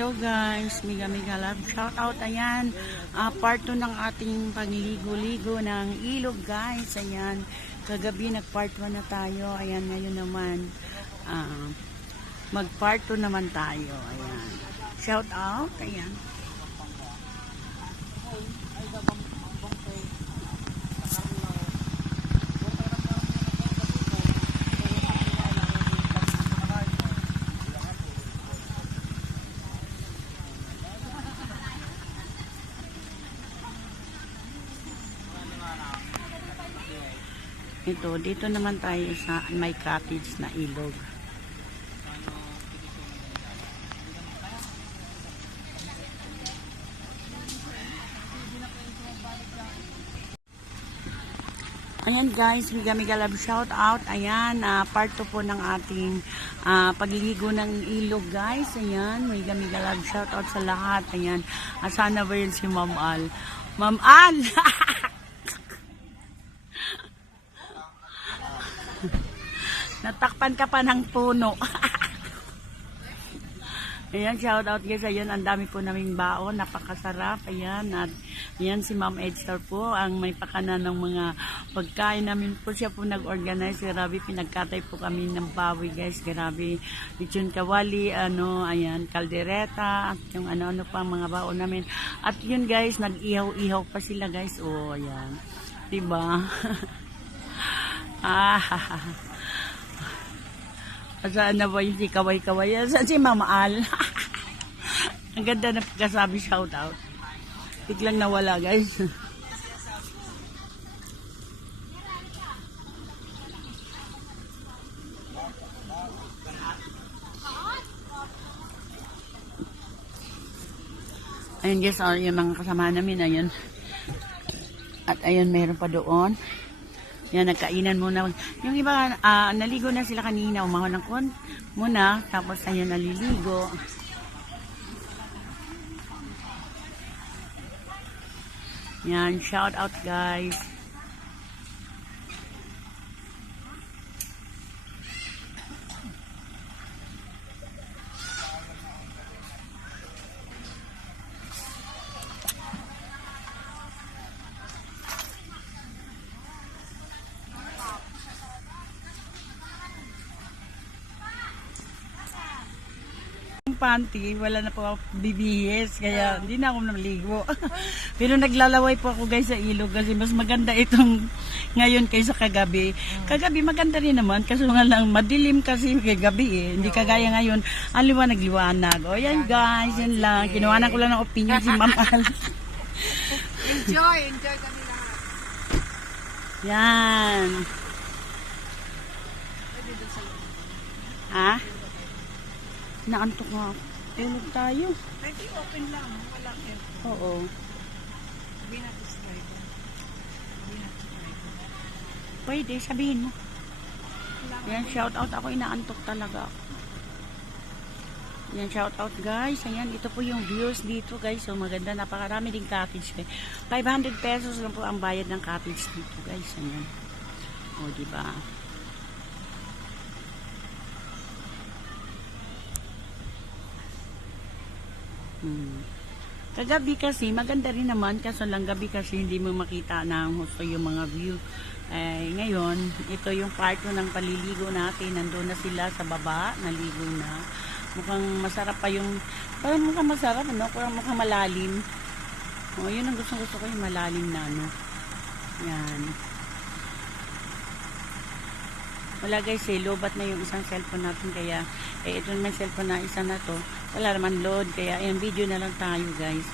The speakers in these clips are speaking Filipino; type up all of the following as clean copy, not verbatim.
Hello guys, mega love shout out. Ayan, part 2 ng ating pagligo-ligo ng ilog guys. Ayan, kagabi nag part 1 na tayo. Ayan, ngayon naman mag part 2 naman tayo. Ayan, shout out. Ayan. Ito, dito naman tayo sa may cottage na ilog. Ayan guys, mega love shout out. Ayan, part 2 po ng ating pagliligo ng ilog guys. Ayan, mega love shout out sa lahat. Ayan, sana ba yun si Ma'am Al? Ma'am Al! Natakpan ka pa ng puno. Ayan, shout out guys. Ayan, ang dami po naming baon. Napakasarap. Ayan, at ayan si Ma'am Edster po ang may pakana ng mga pagkain namin po. Siya po nag-organize. Grabe, pinagkatay po kami ng bawi guys. Grabe, lechon kawali, ayan, kaldereta, at yung ano-ano pa mga baon namin. At yun guys, nag-ihaw-ihaw pa sila guys. Oh, ayan. Diba? Saan na ba yung si kaway-kaway? Saan si Mama Al? Ang ganda na pagkasabi, shout out. Biglang nawala guys. Ayun guys, yung mga kasama namin, ayun. At ayun, meron pa doon. Yan, nagkainan muna. Yung iba, naligo na sila kanina. Umahon ng kon muna. Tapos, ayun, naliligo. Yan, shout out guys. Panty, wala na po ako bibihis, kaya hindi na ako naligo. Pero naglalaway po ako guys sa ilog kasi mas maganda itong ngayon kaysa kagabi. Kagabi maganda rin naman kasi nga lang madilim kasi kagabi hindi kagaya ngayon, ang liwanag-liwanag. O yan guys, yan lang. Kinuhanan ko lang ng opinion si Ma'am Al. Enjoy kami lahat. Yan. Ha? Naantok nga ako. Tulog tayo. Pwede open lang, walang aircon. Oo. Sabi natin sa driver. Pwede, sabihin mo. Yan, shout out ako. Inaantok talaga ako. Yan, shout out guys. Ayan, ito po yung views dito guys. So maganda, napakarami din cottage. 500 pesos lang po ang bayad ng cottage dito guys. Ayan. O, diba? Kagabi kasi maganda rin naman, kaso lang gabi kasi hindi mo makita ng gusto yung mga view. Ngayon ito yung part ng paliligo natin. Nandun na sila sa baba, naligo na. Mukhang masarap pa yung, parang mukhang masarap, parang mukhang malalim. Yun ang gusto ko, yung malalim na yan. Wala guys, lobat na yung isang cellphone natin, kaya ito naman cellphone na isa na to, wala naman load, kaya yung video na lang tayo guys.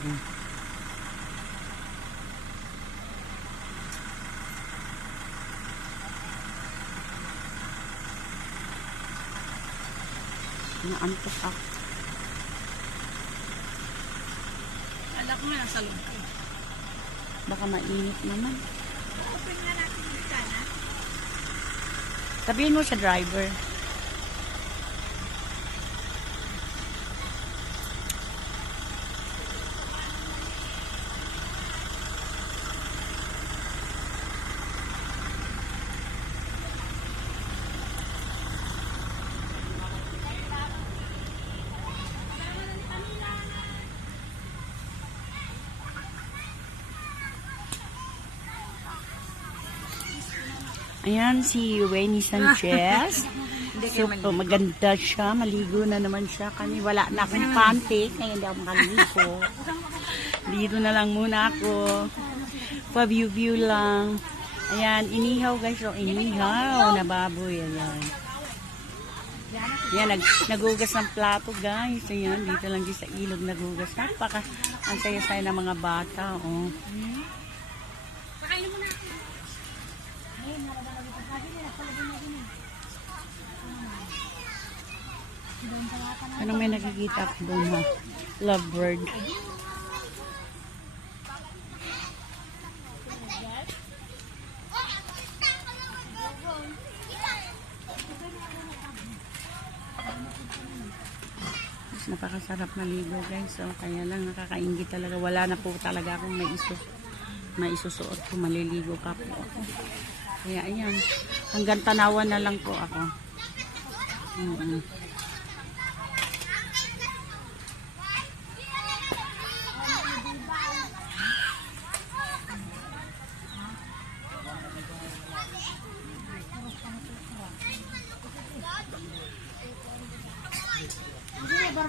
Naantok ako. Alam mo, nasa loob ko. Baka mainit naman. Open nga natin yung sana. Sabihin mo sa driver. Ayan, si Wayne Sanchez. So, maganda siya. Maligo na naman siya. Kani wala na akong panty. Kaya hindi ako makaligo. Dito na lang muna ako. Pa-view-view lang. Ayan, inihaw guys. So, inihaw na baboy. Ayan. Ayan, nagugas ng plato guys. Ayan, dito lang din sa ilog nagugas. Napaka, ang saya-saya ng mga bata. Oh. Anong may nakikita ako doon ha? Lovebird. Napakasarap maligo guys. So, kaya lang nakakaingit talaga. Wala na po talaga akong maisusuot ko. Maliligo ka po ako. Kaya ayan. Hanggang tanawan na lang po ako.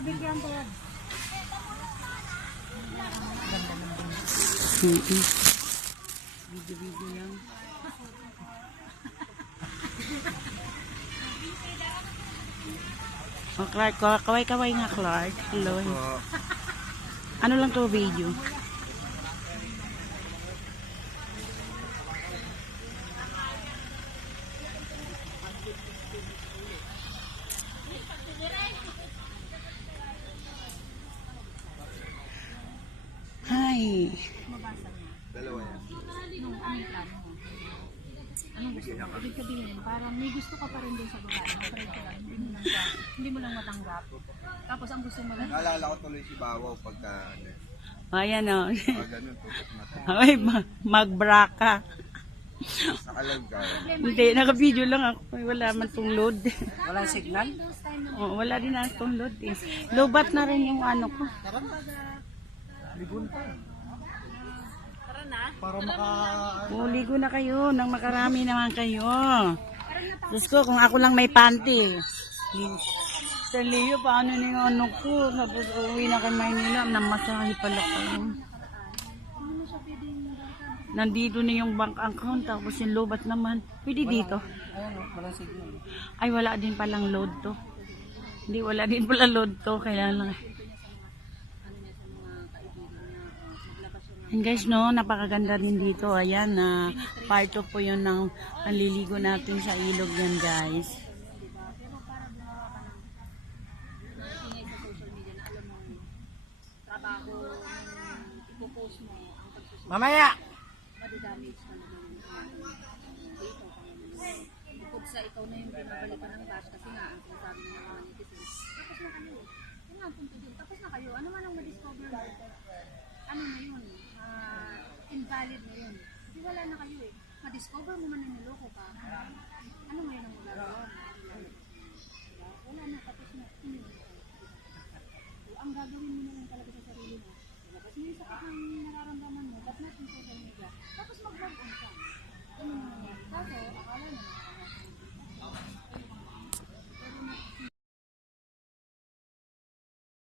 Video lang. Oh, Clark, kaway-kaway nga Clark. Hello. Ano lang to video? Hi. Dalawa yan. Anong gusto mo? Ibig sabihin, parang may gusto ka pa rin din sa babae. Afraid ka lang, hindi mo lang matanggap. Tapos ang gusto mo lang, Naalala ko tuloy si Bawaw pagka Ayan o. pag ganun, tutok mata. Ay, magbraka. Nakalag ka. Hindi, naka-video lang ako. Ay, wala man tong load. walang signal? Oh, wala din na tong load eh. Lobat na rin yung ano ko. Oh, ligo na kayo. Nang makarami naman kayo. Diyos ko, kung ako lang may panty. Sa Leo, paano na yung ano ko? Tapos uwi na kay Maynila. Namasahe pala ko. Nandito na yung bank account. Tapos yung lobat naman. Pwede dito. Ay, wala din palang load to. Hindi, wala din pala load to. Kaya lang. And guys, no, napakaganda din dito. Ayan, part of po yun ng panliligo natin sa ilog yan, guys. Mamaya! Bukod sa ikaw na yung binabalikan ng bash kasi nga ang sinasabi ng mga netizens. Tapos na kayo. Yun nga ang punto dun. Tapos na kayo. Ano man ang ma-discover mo? Ano na yun? Invalid na yun. Hindi wala na kayo eh. Ma-discover mo man na niloko ka. Ano ngayon ang magagawa? Wala na. Tapos na. Ang gagawin mo na lang talaga sa sarili mo. Tapos may isa kang